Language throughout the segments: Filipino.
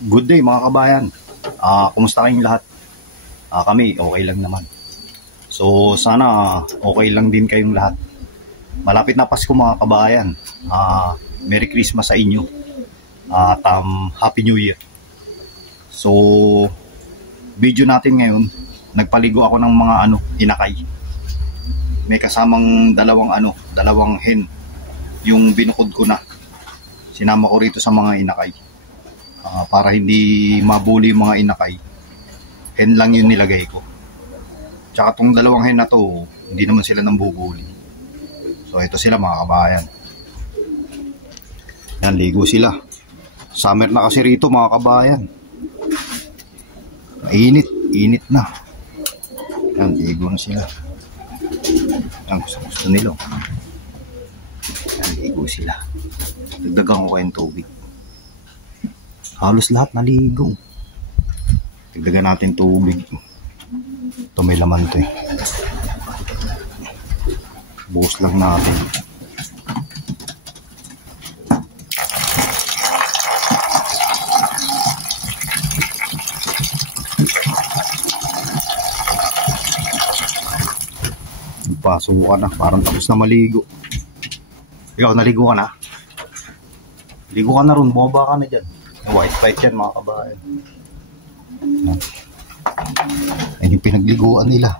Good day mga kabayan. Kumusta kayong lahat? Kami okay lang naman. So sana okay lang din kayong lahat. Malapit na Pasko mga kabayan. Merry Christmas sa inyo. At Happy New Year. So video natin ngayon, nagpaligo ako ng mga inakay. May kasamang dalawang hen. Yung binukod ko na. Sinama ko rito sa mga inakay. Para hindi mabuli yung mga inakay, hen lang yun nilagay ko. Tsaka tong dalawang hen na to, hindi naman sila nang bubuli. So ito sila mga kabayan. Yan, ligo sila. Summer na kasi rito mga kabayan. Init na. Yan, ligo na sila. Yan, gusto nila. Yan, ligo sila. Dagdagan ko kayong tubig. Halos lahat naligo. Tigdagan natin tubig. Ito may laman to eh. Buhos lang natin. Pasukan na. Parang tapos na maligo. Ikaw, naligo ka na? Ligo ka na ron. Bumaba ka na dyan. White yan mga kabayan. Ayun yung pinagliguan nila.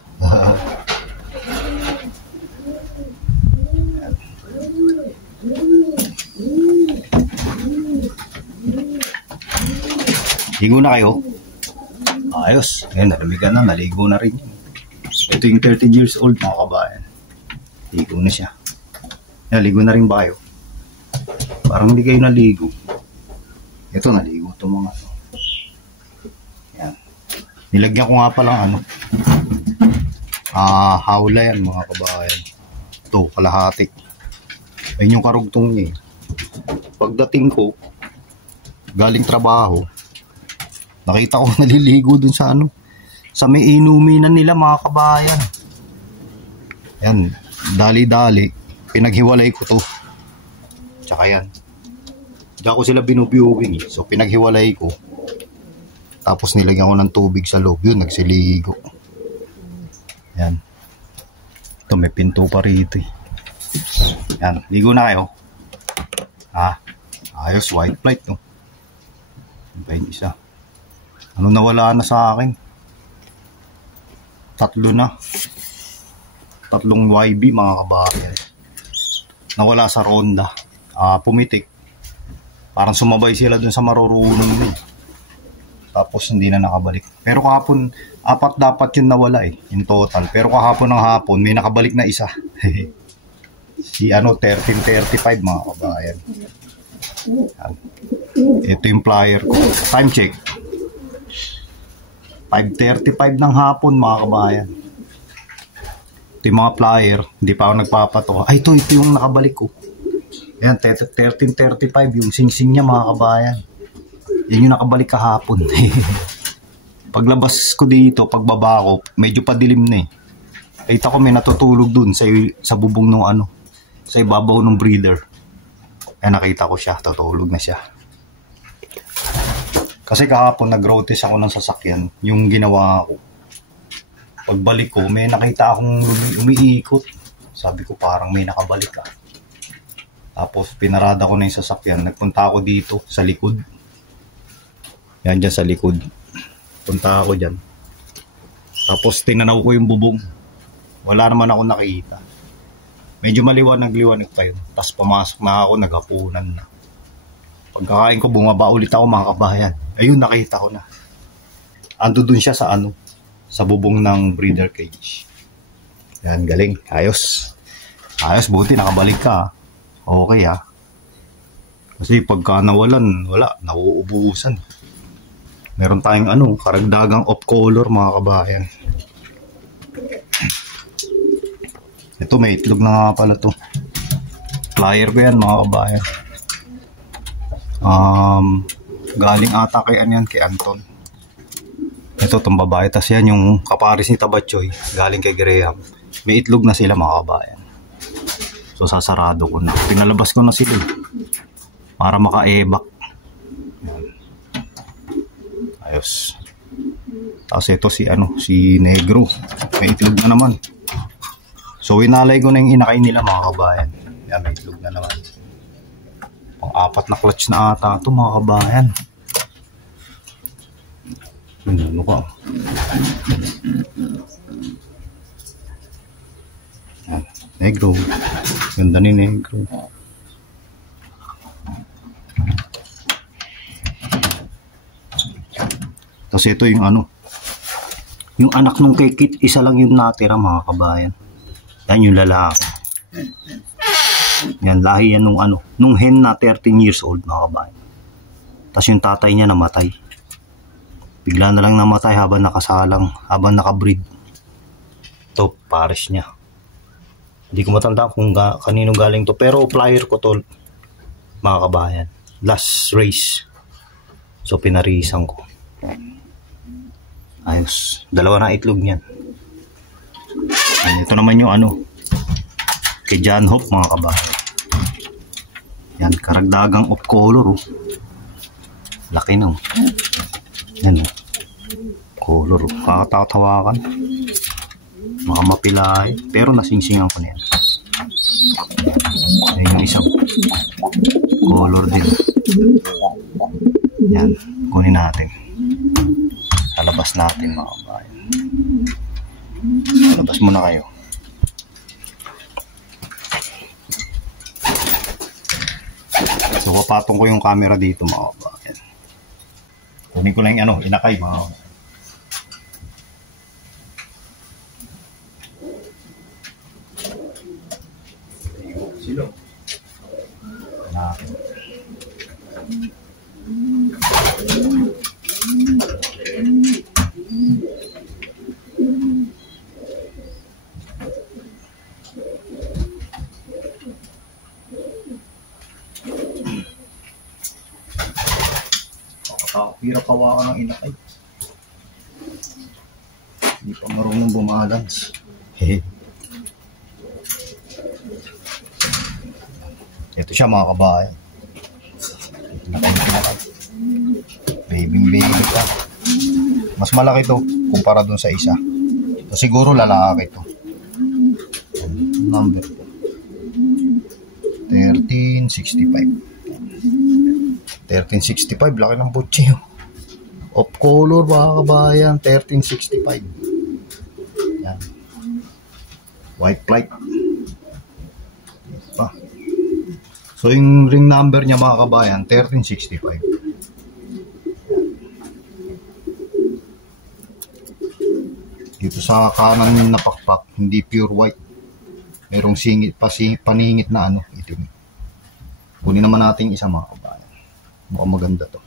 Ligo na kayo? Ayos. Ayun, nalamigan na. Naligo na rin. Ito yung 30 years old mga kabayan. Ligo na siya. Naligo na rin ba kayo? Parang hindi kayo naligo. Ito, naligo ito mga yan. Nilagyan ko nga palang hawla yan mga kabayan. Ito, kalahati. Ayun yung karugtong niya. Pagdating ko, galing trabaho, nakita ko naliligo dun sa sa may inuminan nila mga kabayan. Yan, dali-dali. Pinaghiwalay ko to. Tsaka yan. Diyan ko sila binubiuwing. So pinaghiwalay ko. Tapos nilagyan ko ng tubig sa loob. Yun, nagsiligo. Yan. Ito, may pinto pa rito eh. Yan, ligo na kayo. Ayos, white flight no. Iba yung isa. Nawala na sa akin? 3 na. 3 YB mga kabayan. Nawala sa ronda. Pumitik. Parang sumabay sila dun sa marurunong eh. Tapos hindi na nakabalik. Pero kahapon, 4 dapat yun nawala eh, in total. Pero kahapon ng hapon, may nakabalik na isa. Si 1335 mga kabayan. Ito yung flyer ko. Time check. 5:35 ng hapon mga kabayan. Ito yung mga flyer. Hindi pa ako nagpapato. Ay, ito yung nakabalik ko. Ayan, 13:35 yung sing-sing niya mga kabayan. Yan yung nakabalik kahapon. Paglabas ko dito, pagbaba ko, medyo padilim na eh. Kita ko may natutulog dun sa bubong ng sa ibabaw ng breeder. Ayan, nakita ko siya, tutulog na siya. Kasi kahapon nag-road test ako ng sasakyan, yung ginawa ko. Pagbalik ko, may nakita akong umiikot. Sabi ko parang may nakabalik ka. Tapos pinarada ko na yung sasakyan. Nagpunta ako dito sa likod. Yan dyan sa likod. Punta ako dyan. Tapos tinanaw ko yung bubong. Wala naman ako nakita. Medyo maliwanag pa yun. Tapos pumasok na ako, naghapunan na. Pagkakain ko, bumaba ulit ako mga kabayan. Ayun, nakita ko na. Ando dun siya sa sa bubong ng breeder cage. Yan, galing. Ayos. Ayos, buti nakabalik ka. Okay kasi pagka nawalan, wala, nauubusan. Meron tayong karagdagang off color mga kabayan. Ito, may itlog na nga pala to. Flyer ko yan mga kabayan. Galing ata kay Anton. Ito, itong babae. Tas yan yung kaparis ni Tabatchoy, galing kay Graham. May itlog na sila mga kabayan. So sasarado ko na. Pinalabas ko na sila para maka-ebak. Ayos. Tapos ito si Negro. May itlog na naman. So inalay ko na yung inakay nila mga kabayan. Yan, may itlog na naman. Pang-apat na clutch na ata ito mga kabayan. Ano ka? Yan. Negro. Ganda ni Negro. Tapos ito yung yung anak nung kay Kit, isa lang yung natira mga kabayan. Yan yung lalaki. Yan, lahi yan nung hen na 13 years old mga kabayan. Tapos yung tatay niya namatay. Bigla na lang namatay habang nakasalang, habang nakabreed. Ito, pares niya. Hindi ko matanda kung kanino galing to. Pero flyer ko to mga kabayan. Last race. So pinarisan ko. Ayos. Dalawa na itlog niyan. Ito naman yung kay John Hope mga kabayan. Yan, karagdagang off color. Oh. Laki no. Yan oh. Color oh. Kakatawa-tawakan. Mga mapilahe. Pero nasingsingan ko na yan. Yan yung isang color din. Yan. Kunin natin. Lalabas natin mga kabayan. Lalabas muna kayo. So papatong ko yung camera dito mga kabayan. Kunin ko lang yung inakay mga kabayan. Silo. Natin. Hirap hawakan ng inakay. Hindi pa marunong bumalance. Ito siya mga kabayan. Baby pa. Mas malaki to kumpara dun sa isa. So, siguro lalaki to. Number 1365. 1365, laki ng butchi. Off color mga kabayan, 1365. Yan. White flight. Pa. So yung ring number niya mga kabayan, 1365. Dito sa kanan na pakpak, hindi pure white. Merong singit, paningit na itim. Kunin naman natin isa mga kabayan. Mukhang maganda to.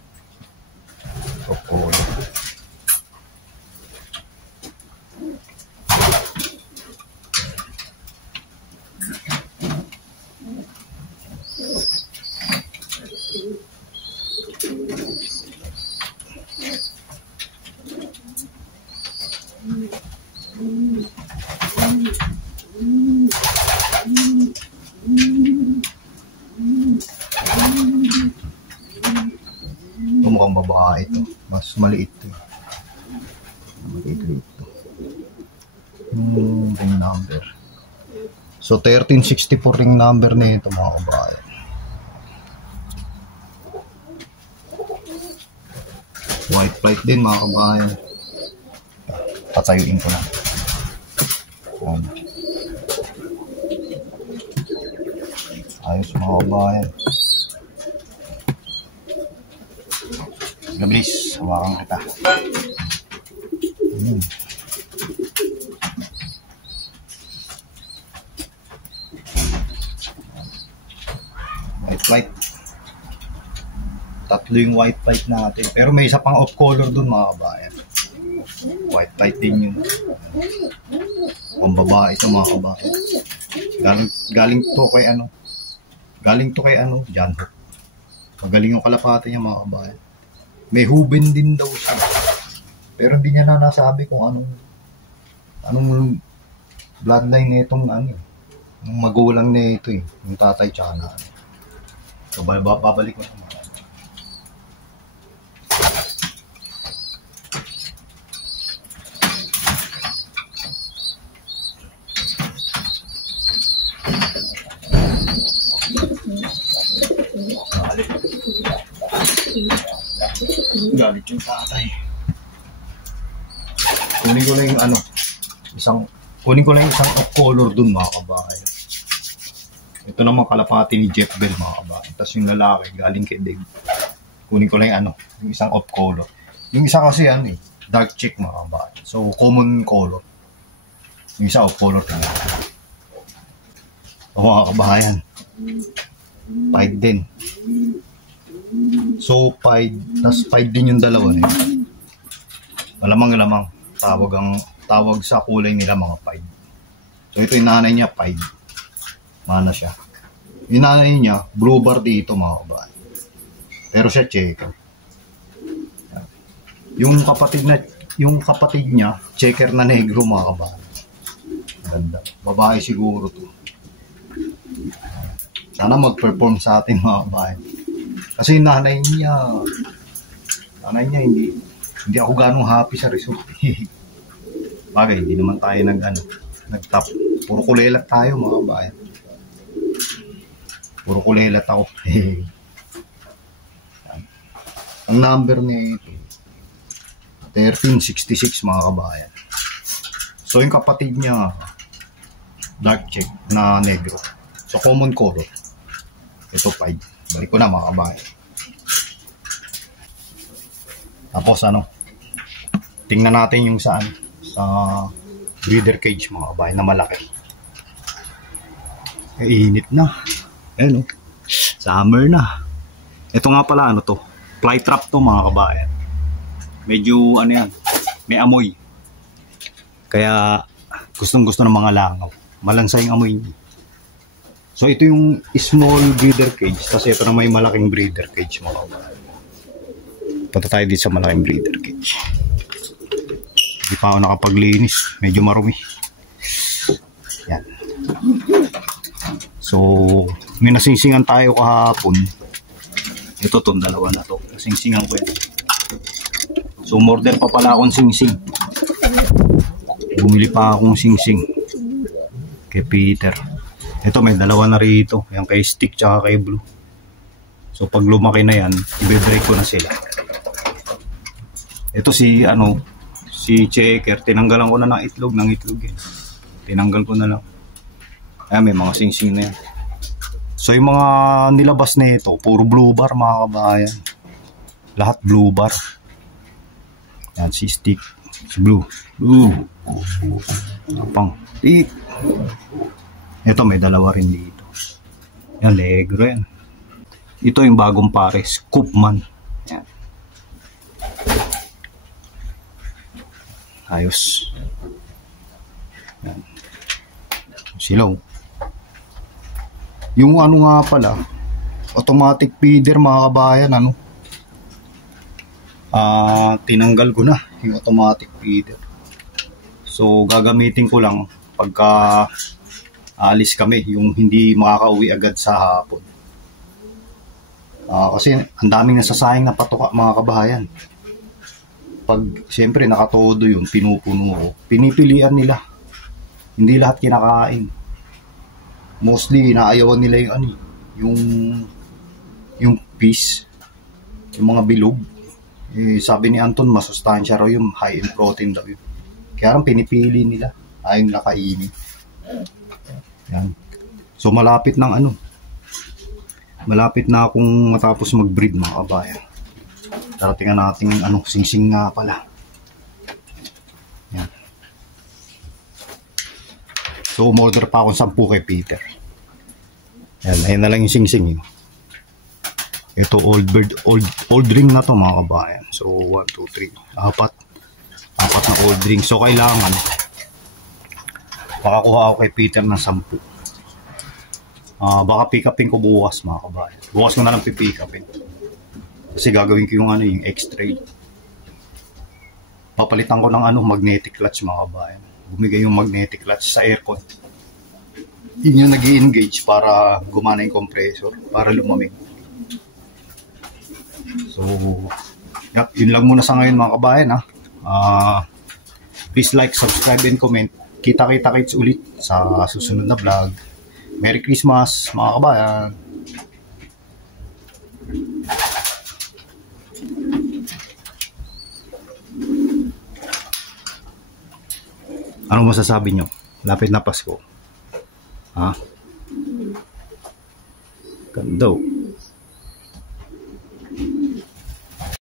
Off color. Mukhang babae ito. Mas maliit ito. Maliit ito. Ring number. So 1364 ring number na ito mga kabayan. White flight din mga kabayan. Patayuin ko na. Ayos mga kabayan. Gablis, hawakan kita. White flight. Tatlo yung white flight natin. Pero may isa pang off color dun mga kabayan. White flight din yun. Kung babae ito mga kabayan. Galing to kay John Hope. Magaling yung kalapate niya mga kabayan. May hubin din daw siya. Pero hindi niya na nasabi kung anong bloodline nitong yung magulang nito yung tatay tsaka na. So babalik ko naman. Galit yung tatay. Kunin ko lang yung ano, kunin ko lang yung isang off color dun mga kabayan. Ito naman kalapati ni Jeff Bell mga kabayan. Tapos yung lalaki galing kay Dave. Kunin ko lang yung ano, yung isang off color. Yung isa kasi yan eh, dark chick mga kabayan. So common color. Yung isa off color na. O mga kabayan. Pied din. So pied, tas pied din yung dalawa eh. Malamang tawag sa kulay nila mga pied. So ito yung nanay niya pied. Mana siya. Yung nanay niya blue bar dito mga kabayan. Pero siya checker. Yung kapatid niya checker na negro mga kabayan. Ganda. Babae siguro to. Sana mag-perform sa atin mga kabayan. Kasi yung nanay niya hindi ako ganong happy sa result. Bagay, hindi naman tayo nag-top. Puro kulelat tayo mga kabayan. Puro kulelat ako. Ang number niya ito 1366 mga kabayan. So yung kapatid niya dark check na negro. So common color. Ito 5. Balik ko na mga kabayan. Tapos tingnan natin yung sa breeder cage mga kabayan na malaki. Init na. Ayan o. Summer na. Ito nga pala to. Fly trap to mga kabayan. Medyo yan. May amoy. Kaya gustong gusto ng mga langaw. Malansay yung amoy niya. So ito yung small breeder cage. Tapos ito na may malaking breeder cage mga kabayan. Punta tayo dito sa malaking breeder cage. Hindi pa ako nakapaglinis. Medyo marumi. Yan. So, may nasingsingan tayo kahapon. Ito tong dalawa na to. Nasingsingan ko yan. So, order pa pala akong singsing. Bumili pa akong singsing. Kay Peter. Ito may dalawa na rito. Yan kay Stick tsaka kay Blue. So, pag lumaki na yan, i-break ko na sila. Ito si Checker, tinanggalan ko na ng itlog yan. Tinanggal ko na lang. Ayan, may mga singsing na yan. So yung mga nilabas na ito, puro blue bar mga kabayan. Lahat blue bar. Yan si Stick, si Blue. Tapang. Ito may dalawa rin dito. Yan, negro yan. Ito yung bagong pares, Koopman. Yan. Ayos. Yan. Silaw. Yung nga pala, automatic feeder mga kabayan, tinanggal ko na yung automatic feeder. So gagamitin ko lang pagka aalis kami, yung hindi makakauwi agad sa hapon. Kasi ang daming nasasayang na patuka mga kabayan. Pag siyempre nakatodo yun, pinupuno ko, pinipilian nila. Hindi lahat kinakain. Mostly inaayawan nila yung fish, yung mga bilog. Sabi ni Anton, masustansya raw yung high in protein daw yun. Kaya rin pinipili nila ayong nakainin. Yan. So malapit na akong matapos mag-breed mga kabayan. Taratingan natin singsing nga pala. Yan. So umorder pa akong 10 kay Peter. Yan, ayun na lang yung singsing yun. Ito old ring na to mga kabayan. So 1, 2, 3, apat na old ring. So kailangan makakuha ako kay Peter ng 10. Baka pick upin ko bukas mga kabayan. Bukas ko na lang pick upin. Kasi gagawin ko yung X-tray. Papalitan ko ng magnetic clutch mga kabayan. Bumigay yung magnetic clutch sa aircon. Yun yung nag-i-engage para gumana yung compressor, para lumamig. So, yun lang muna sa ngayon mga kabayan please like, subscribe, and comment. Kita-kits ulit sa susunod na vlog. Merry Christmas mga kabayan. Ano masasabi nyo? Lapit na Pasko. Ha? Ganda.